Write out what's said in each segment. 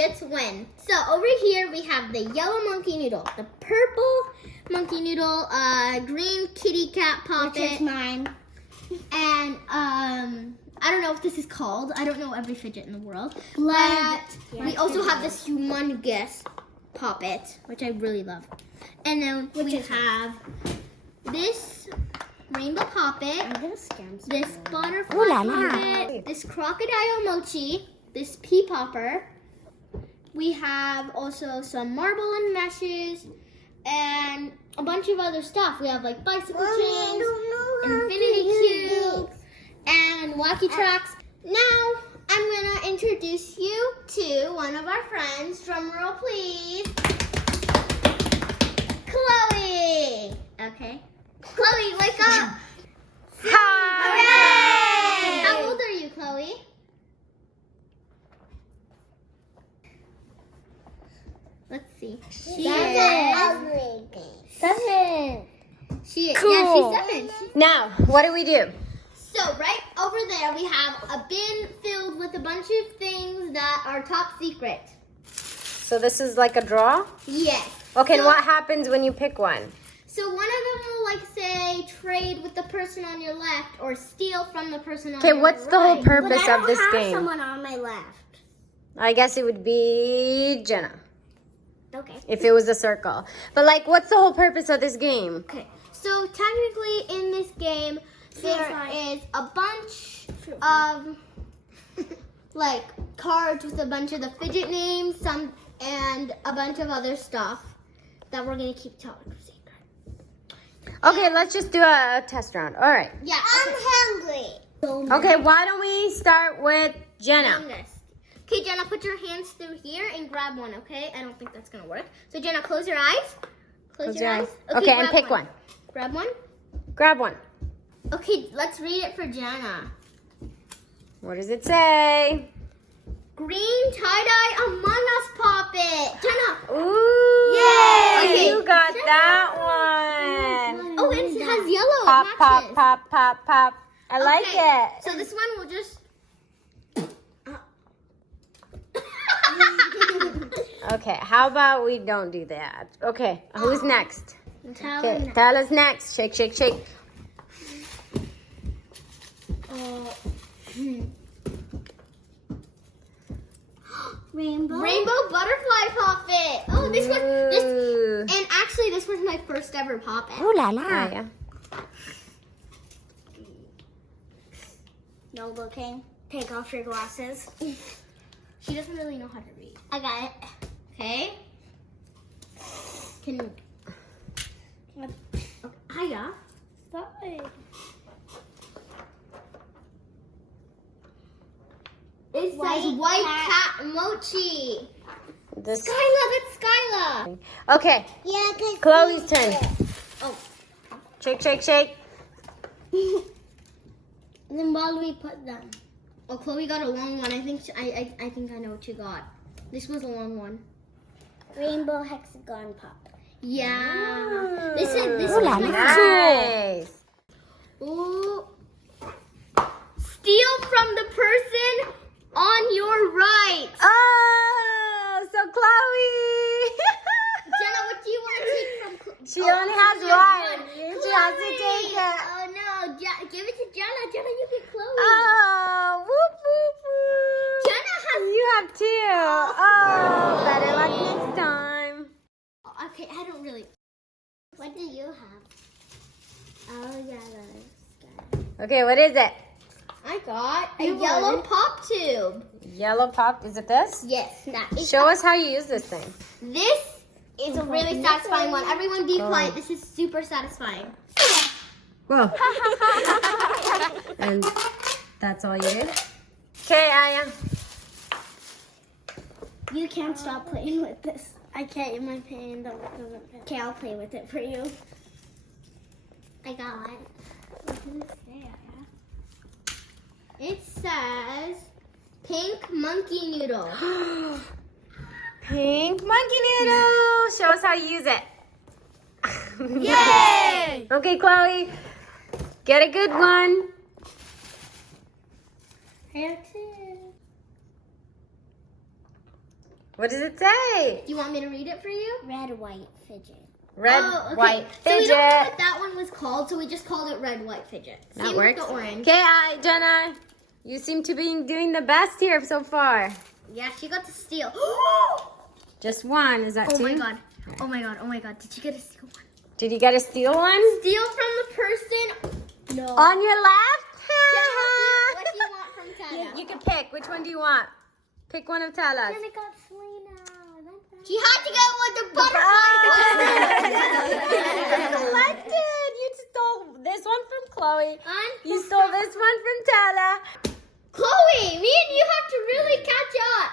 fidgets win. So over here we have the yellow monkey noodle, the purple monkey noodle, green kitty cat puppet. Which is mine. And I don't know what this is called. I don't know every fidget in the world. Blood. But we also have this humongous puppet, which I really love. And then we have this rainbow puppet, I'm gonna scam this butterfly puppet, this crocodile mochi, this pea popper. We have also some marble and meshes, and a bunch of other stuff. We have like bicycle chains, infinity cubes, and wacky tracks. Now, I'm gonna introduce you to one of our friends. Drum roll, please. Chloe. Okay. Chloe, wake up. Hi. How old are you, Chloe? Let's see. She is 7. She is. Cool. Yeah, she's 7. Now, what do we do? So right over there we have a bin filled with a bunch of things that are top secret. So this is like a draw? Yes. Okay, So- and what happens when you pick one? So one of them will like say trade with the person on your left or steal from the person on Okay, your what's right. the whole But purpose I don't of this have game? someone on my left. I guess it would be Jenna, Okay. if it was a circle. But like, what's the whole purpose of this game? Okay. So technically in this game there is a bunch of like cards with a bunch of the fidget names, some and a bunch of other stuff that we're gonna keep telling for secret. Okay, let's just do a test round. All right. Yeah. I'm hungry. Okay, why don't we start with Jenna? Okay, Jenna, put your hands through here and grab one, okay? I don't think that's gonna work. So Jenna, close your eyes. Close your eyes. Okay, and grab pick one. Grab one. Grab one. Okay, let's read it for Jenna. What does it say? Green tie-dye Among Us puppet. Jenna. Ooh! Yay! You got Jenna. that one. Oh, and it has yellow. Pop, It pop, matches. pop, pop, pop. I like Okay, it. So this one will just. Okay, how about we don't do that? Okay, who's next? Tell Okay, them. tell us next. Shake, shake, shake. Rainbow butterfly puppet. Oh, this one. Ooh. And actually, this was my first ever puppet. Ooh la la. Oh, yeah. No looking. Take off your glasses. She doesn't really know how to read. I got it. Okay. Can. Oh, hiya. It says white cat mochi. This. Skyla, that's Skyla. Okay, Yeah, cause Chloe's turn. Oh. Shake, shake, shake. Then while we put them. Oh, Chloe got a long one. I think I think I know what you got. This was a long one. Rainbow hexagon pop. Yeah. This is Ooh la my la. Nice. Ooh. Steal from the person on your right. Oh, so Chloe. Jenna, what do you want to take from? She only has one. She has to take it. Oh no, give it to Jenna. Jenna, you get Chloe. Oh, whoop, whoop, whoop. Jenna has. You have two. Oh, better luck next time. Okay, I don't really. What do you have? Oh yeah, that's Okay, what is it? I got a yellow pop tube. Yellow pop. Is it this? Yes, that is. Show us how you use this thing. This is a really satisfying one. Everyone be quiet. This is super satisfying. Whoa. And that's all you did? Okay, Aya. You can't stop playing with this. I can't. My hand doesn't. Okay, I'll play with it for you. I got it. What does it say? It says pink monkey noodle. Pink monkey noodle. Show us how you use it. Yay! Okay, Chloe. Get a good one. I have two. What does it say? Do you want me to read it for you? Red, white, fidget. Red, Oh, okay. white, So we fidget. don't know what that one was called, so we just called it red, white, fidget. That Same works. with the orange. Okay, Jenna, you seem to be doing the best here so far. Yeah, she got to steal. Just one, is that Oh two? my god. Oh my god. Oh my god. Did you get a steal one? Did you get a steal one? Steal from the person. No. On your left? What do you want from Tana? You can pick. Which one do you want? Pick one of Tala's. Then I got Selena. She had to go with the butterfly. Collected. You stole this one from Chloe. And You stole this one from Tala. Chloe, me and you have to really catch up.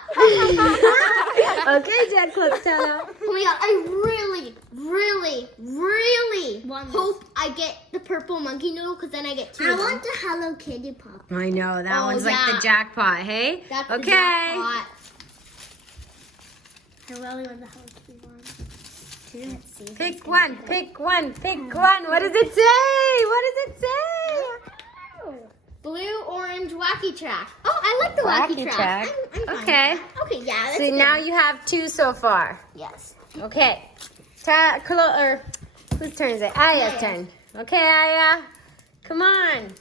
Okay, Jen, clip Tala. Oh my god, I really hope I get the purple monkey noodle because then I get two. I of them. want the Hello Kitty pop. I know, that Oh, one's like yeah. the jackpot, hey? That's okay. the jackpot. I really want the Hello Kitty one. Let's see. Pick one, pick one, pick one. What does it say? What does it say? Blue, orange, wacky track. Oh, I like the wacky, Wacky track. track. I'm fine Okay. with that. Okay, yeah, that's So good. now you have two so far. Yes. Okay. Whose turn is it? Aya's turn. Okay, Aya. Come on.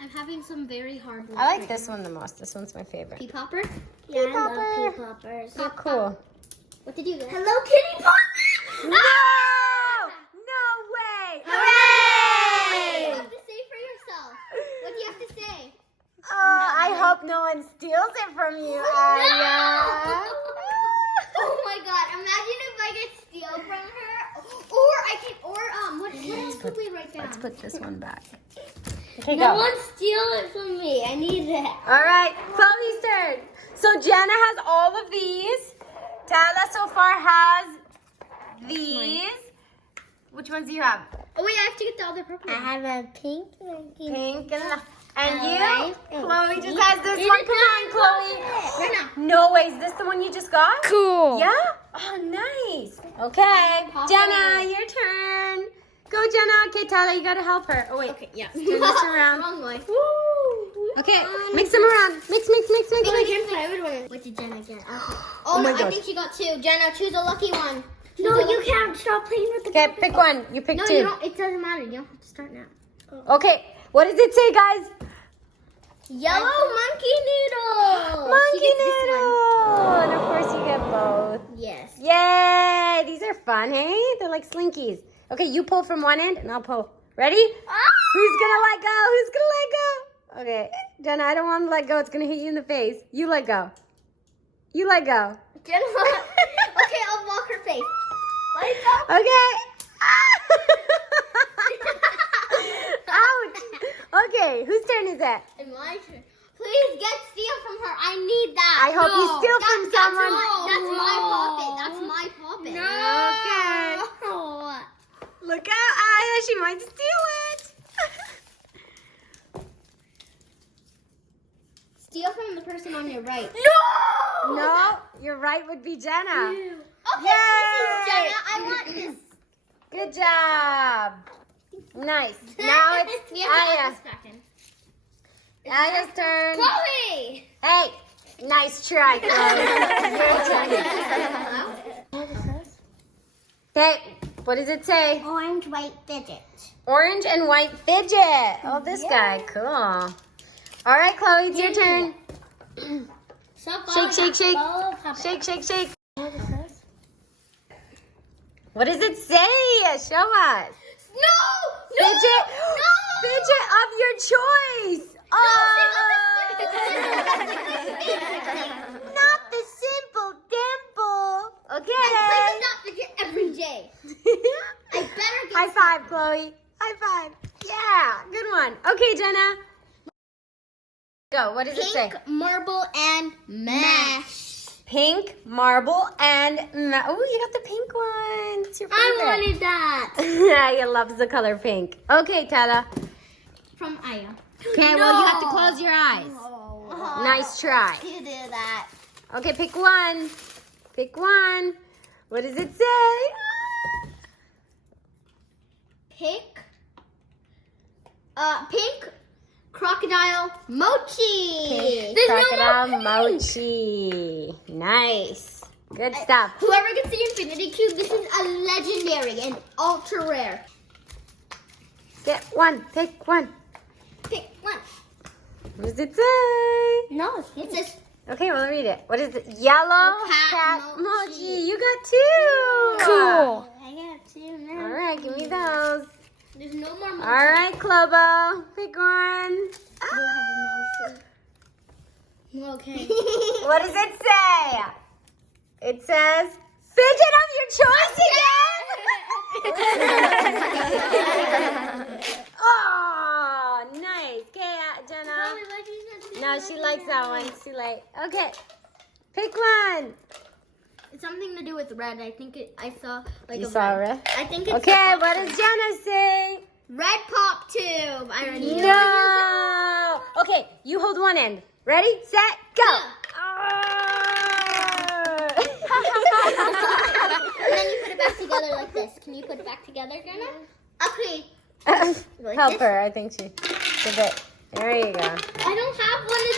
I'm having some very hard ones. I like right this one the most. This one's my favorite. Pea popper. Yeah, I Popper. love pea poppers. So cool. What did you get? Hello Kitty pop. No! No way! What do Hooray! you have to say for yourself? What do you have to say? Oh, I hope no one steals it from you, Aya. Oh my god, imagine if I get steal from her. Or I can, what else could we write down? Let's put this one back. Okay, No go. one steal it from me. I need it. All right, Chloe's turn. So Jena has all of these. Tala so far has these. Which ones do you have? Oh wait, I have to get the other purple I one. have a pink monkey. Pink and you? Alright. Chloe just has this one. Come on, Chloe. Jena. No way. Is this the one you just got? Cool. Yeah? Oh, nice. Okay. Pop Jena, it. your turn. Go, Jena. Okay, Tala, you got to help her. Oh, wait. Okay, yeah. Turn this around. Wrong way. Okay, mix them around. Mix, mix, mix, mix, Oh, mix. Jennifer, I would want to. What did Jenna get? Oh my no, I gosh. think she got two. Jenna, choose a lucky one. No, you can't stop playing with the Okay, pick one. You pick No, two. you don't. It doesn't matter. You don't have to start now. Okay, what does it say, guys? Yellow monkey noodle. Monkey She gets this one. noodle. And of course you get both. Yes. Yay! These are fun, hey? They're like slinkies. Okay, you pull from one end and I'll pull. Ready? Who's gonna let go? Who's gonna let go? Okay, Jenna, I don't want to let go. It's gonna hit you in the face. You let go. You let go. Jenna. Okay, I'll walk her face. Let it go. Okay. Ouch. Okay, whose turn is it? And my turn. Please get steal from her. I need that. I hope you steal from someone. That's my poppet. That's my poppet. Okay. No. Look out, Aya. She might steal it. Steal from the person on your right. No! No, your right would be Jenna. Okay, Yay! this is Jenna. I want this. Good job. Nice. Now it's We have to add Aya. this back in. Aya's turn. Chloe! Hey, nice try, Chloe. Your turn. Okay, what does it say? orange, white fidget. Orange and white fidget. Oh, this guy. Cool. All right, Chloe, it's your turn. Shake, shake, shake. Shake, shake, shake. What does it say? Show us. No! Fidget. No! Fidget of your choice. Not the simple dimple. I Okay. play with that fidget every day. I better get High five, Chloe. High five. Yeah, good one. Okay, Jenna. Go. What does it say? pink marble and mash. Pink, marble, and oh, you got the pink one. It's your favorite. I wanted that. Aya loves the color pink. Okay, Tala. From Aya. Okay, well, you have to close your eyes. Nice try. You do that. Okay, pick one. Pick one. What does it say? Pink crocodile crocodile mochi. There's Crocodile no more pink. mochi. Nice. Good stuff. Whoever gets the infinity cube, this is a legendary and ultra rare. Get one. Pick one. Pick one. What does it say? No, It says Okay, we'll read it. What is it? Yellow Cat mochi. mochi. You got two. Cool. I got two now. All right, give me those. there's no more mochi. All right, Clobo. Pick one. Okay. What does it say? It says, fidget of your choice again. Oh, nice. Okay, Jenna. No, she likes that one. Okay, pick one. It's something to do with red. I think I saw like You a saw red. red? I think it's Okay, the what pop does Jenna say? tube. Red pop tube. I already know. No. Okay, you hold one end. Ready, set, go. And then you put it back together like this. Can you put it back together, Jenna? Okay. Help her, I think she did it. There you go. I don't have one of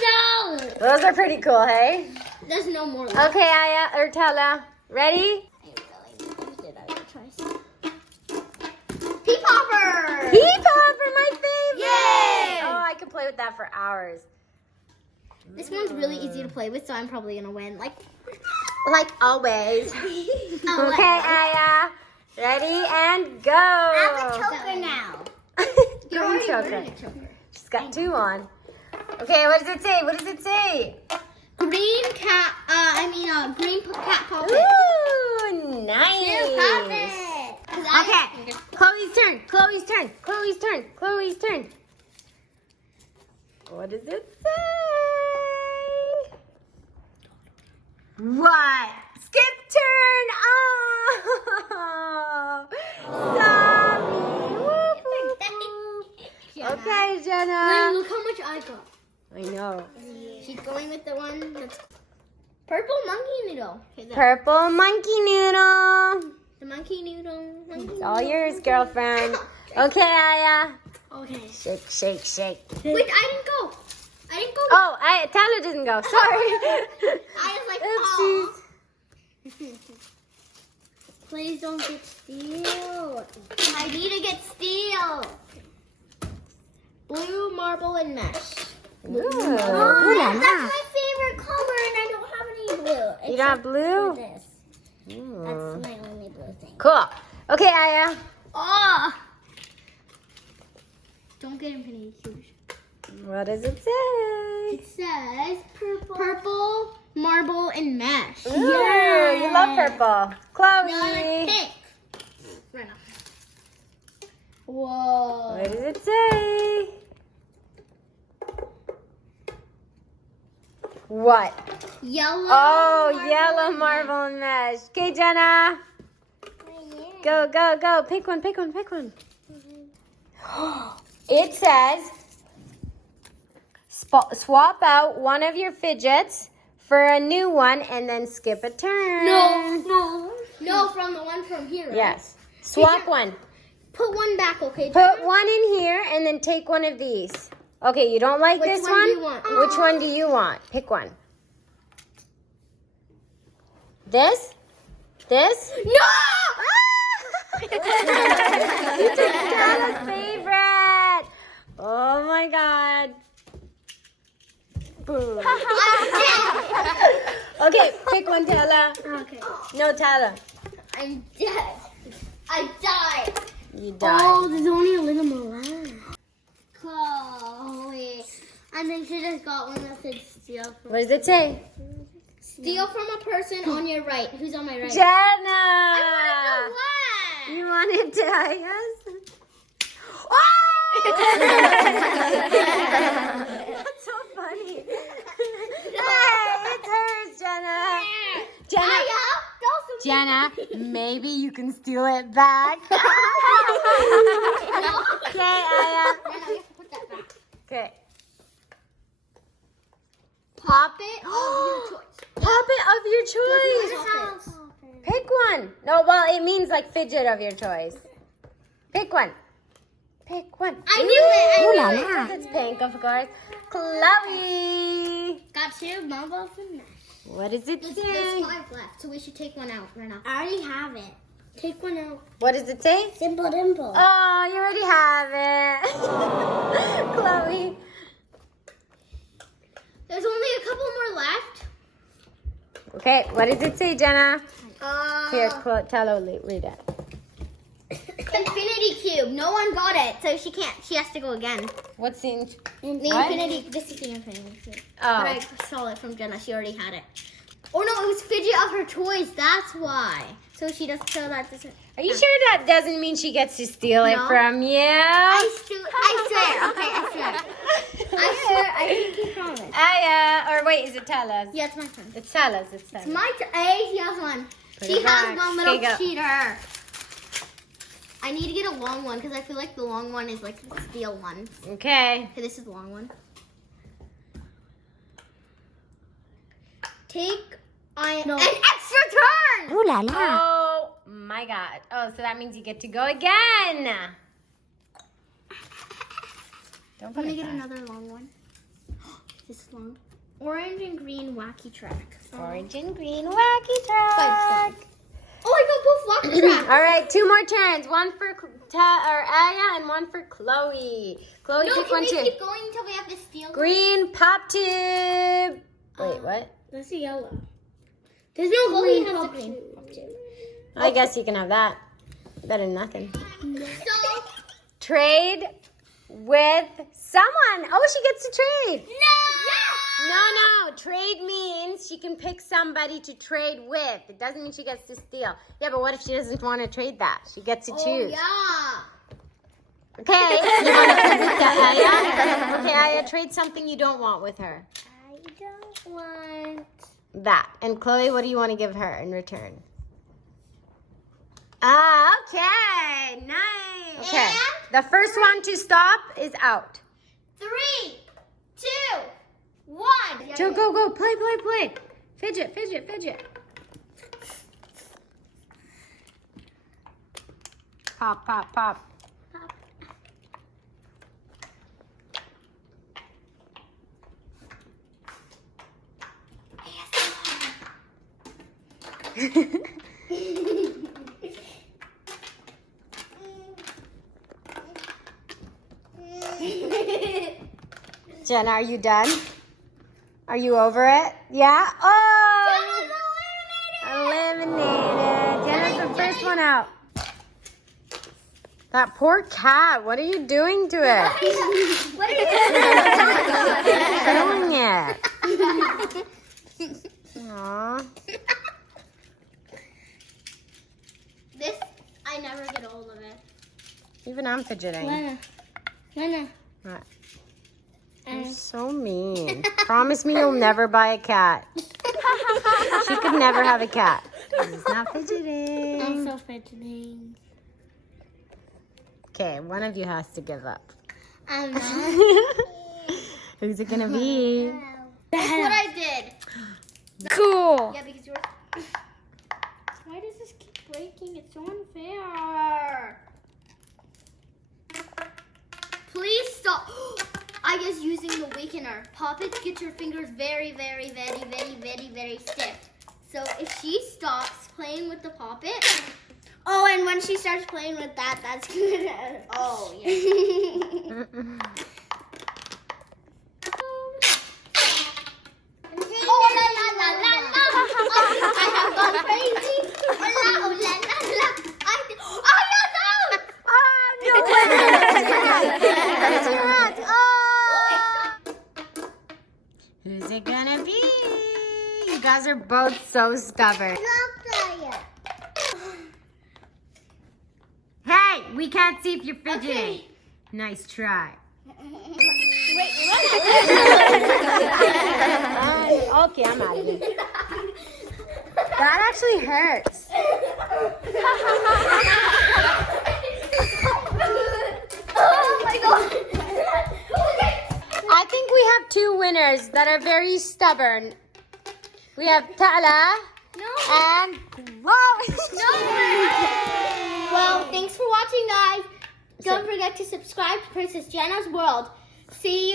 those. Those are pretty cool, hey? There's no more left. Okay, Aya, or Tella. Ready? Pea popper. Pea popper, my favorite. Yay! Oh, I could play with that for hours. This one's really easy to play with, so I'm probably gonna win. Like always. Oh, Okay, Aya. Ready and go. I have a choker now. You're Green already choker. wearing a choker. She's got two on. Okay, what does it say? What does it say? Green cat. Green cat puppet. Ooh, nice. New puppet. 'Cause I- Okay, Chloe's turn. Chloe's turn. Chloe's turn. Chloe's turn. What does it say? What? Skip turn. Oh, sorry. Whoop, whoop, whoop. Jenna. Okay, Wait, Jenna. look how much I got. I know. She's going with the one that's purple monkey noodle. Okay, Purple monkey noodle. the monkey noodle. It's all yours, girlfriend. Okay, Aya. Okay. Shake, shake, shake. Wait, I didn't go. Oh, Tyler didn't go. Sorry. I was like, Oopsies. oh. Please don't get steel. I need to get steel. Blue, marble, and mesh. Ooh. That's my favorite color, and I don't have any blue. You got blue? This. Ooh. That's my only blue thing. Cool. Okay, Aya. Oh. Don't get infinity huge. What does it say? It says purple, marble, and mesh. Ooh, you love purple. Chloe. No, I like pink. Right now. Whoa. What does it say? What? Yellow. Oh, marble, yellow and marble and mesh. Okay, Jenna. Go, go, go. Pick one, pick one, pick one. It says, swap out one of your fidgets for a new one and then skip a turn. No, from the one from here, right? Yes. Swap one. Put one back, okay? Put one in here and then take one of these. Okay, you don't like Which this one one? do you want? Which one do you want? Pick one. This? This? No! You took Stella's favorite. Oh my God. Boom. Okay, pick one, Tala. Okay. No, Tala. I'm dead. I died. You died. Oh, there's only a little more left. Chloe. I think she just got one that said steal from What does it say? steal from a person on your right. Who's on my right? Jenna. I wanted to win. You wanted to, yes? That's so funny. Hey, it's hers, Jenna. Jenna, maybe you can steal it back. Okay, Aya. Okay. Pop it of your choice. Pop it of your choice. Pick one. No, well, it means like fidget of your choice. Pick one. Pick one. I knew it. Ooh la I knew it. la. It's pink, of course. Chloe. Got two marbles and mesh. What does it There's say? 5 left, so we should take one out right now. I already have it. Take one out. What does it say? Simple dimple. Oh, you already have it. Chloe. There's only a couple more left. Okay, what does it say, Jenna? Here, tell her, read it. Infinity cube. No one got it, so she can't. She has to go again. What's in? The What? infinity. This is the infinity cube. Oh. But I saw it from Jenna. She already had it. Oh no, it was fidget of her toys. That's why. So she doesn't. So that doesn't. Are you sure that doesn't mean she gets to steal it No. from you? I swear. Okay, I swear. I swear. I can promise. Or wait, is it Talla's? Yeah, it's my turn. It's Talla's. It's Talla's. My turn. She has one. Put She it has back. one little Okay, go. cheater. I need to get a long one because I feel like the long one is like the steal one. Okay. Okay, this is the long one. Take an extra turn. Ooh la la. Oh my God. Oh, so that means you get to go again. Don't I'm put gonna it get back. another long one. This is long. Orange and green wacky track. Orange and green wacky track. Oh, I got both wacky tracks. All right, 2 more turns. One for Aya and one for Chloe. Chloe, No, pick can one we too. keep going until we have to steal? Green pop tube. Wait, what? That's a yellow. There's no Green green. Has a pop green. I guess you can have that. Better than nothing. So Trade with someone. Oh, she gets to trade. no. No. Trade means she can pick somebody to trade with. It doesn't mean she gets to steal. Yeah, but what if she doesn't want to trade that? She gets to choose. Oh yeah. Okay. You want to trade with Aya? Okay, Aya, trade something you don't want with her. I don't want. That. And Chloe, what do you want to give her in return? Ah, okay. Nice. Okay. The first one to stop is out. 3, 2, 1. Joe, go. Play. Fidget. Pop. Jenna, are you done? Are you over it? Yeah? Oh! Eliminated. Jenna's the first one out. That poor cat. What are you doing to it? What are you Killing it. Aww. This, I never get hold of it. Even I'm fidgeting. Lena. What? You're so mean. Promise me you'll never buy a cat. She could never have a cat. She's not fidgeting. I'm so fidgeting. Okay, one of you has to give up. I'm not. Who's it gonna be? That's what I did. Cool. Yeah, because yours. Why does this keep breaking? It's so unfair. Please stop. I guess using the weakener. Pop it, get your fingers very stiff. So if she stops playing with the poppet. Oh, and when she starts playing with that, that's good. Oh, yeah. Oh, la la la la la. I have gone crazy. Oh, la, oh, la la la. Oh, no, That's your hat. Oh! Who's it gonna be? You guys are both so stubborn. Hey, we can't see if you're fidgeting. Okay. Nice try. Wait, Okay, I'm out of here. That actually hurts. Oh my god. I think we have 2 winners that are very stubborn. We have Tala and Chloe. Well, thanks for watching, guys. Don't forget to subscribe to Princess Jena's World. See